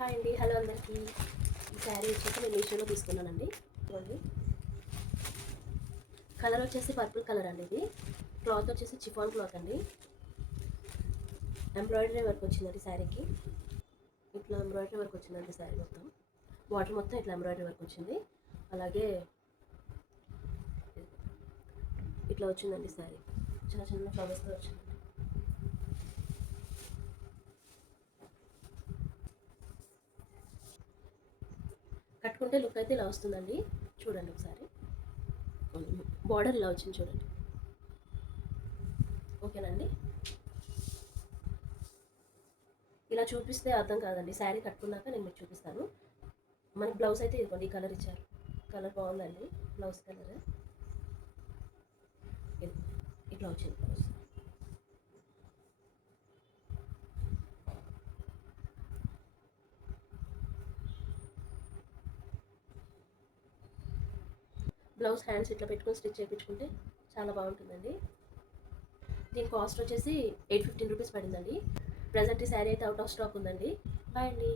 Hi అండి, hello అందరికీ. ఈ శారీ వచ్చేసి నేను మీషోలో తీసుకున్నానండి. చూడండి, కలర్ వచ్చేసి పర్పుల్ కలర్ అండి. ఇది క్లాత్ వచ్చేసి చిఫాన్ క్లాత్ అండి. ఎంబ్రాయిడరీ వర్క్ వచ్చిందండి శారీకి. ఇట్లా ఎంబ్రాయిడరీ వర్క్ వచ్చిందండి శారీ మొత్తం. బార్డర్ మొత్తం ఇట్లా ఎంబ్రాయిడరీ వర్క్ వచ్చింది. అలాగే ఇట్లా వచ్చిందండి శారీ. చిన్న చిన్న ఫ్లవర్స్తో వచ్చింది. కట్టుకుంటే లుక్ అయితే ఇలా వస్తుందండి. చూడండి ఒకసారి. బార్డర్ ఇలా వచ్చింది చూడండి. ఓకేనండి. ఇలా చూపిస్తే అర్థం కాదండి. శారీ కట్టుకున్నాక నేను మీకు చూపిస్తాను. మనకి బ్లౌజ్ అయితే ఇదిగోండి, ఈ కలర్ ఇచ్చారు. కలర్ బాగుందండి. బ్లౌజ్ కలర్ ఇట్లా వచ్చింది బ్లౌజ్. బ్లౌజ్ హ్యాండ్స్ ఇట్లా పెట్టుకొని స్టిచ్ చేయించుకుంటే చాలా బాగుంటుందండి. దీని కాస్ట్ వచ్చేసి 815 రూపీస్ పడిందండి. ప్రజెంట్ ఈ శారీ అయితే అవుట్ ఆఫ్ స్టాక్ ఉందండి. బాయ్ అండి.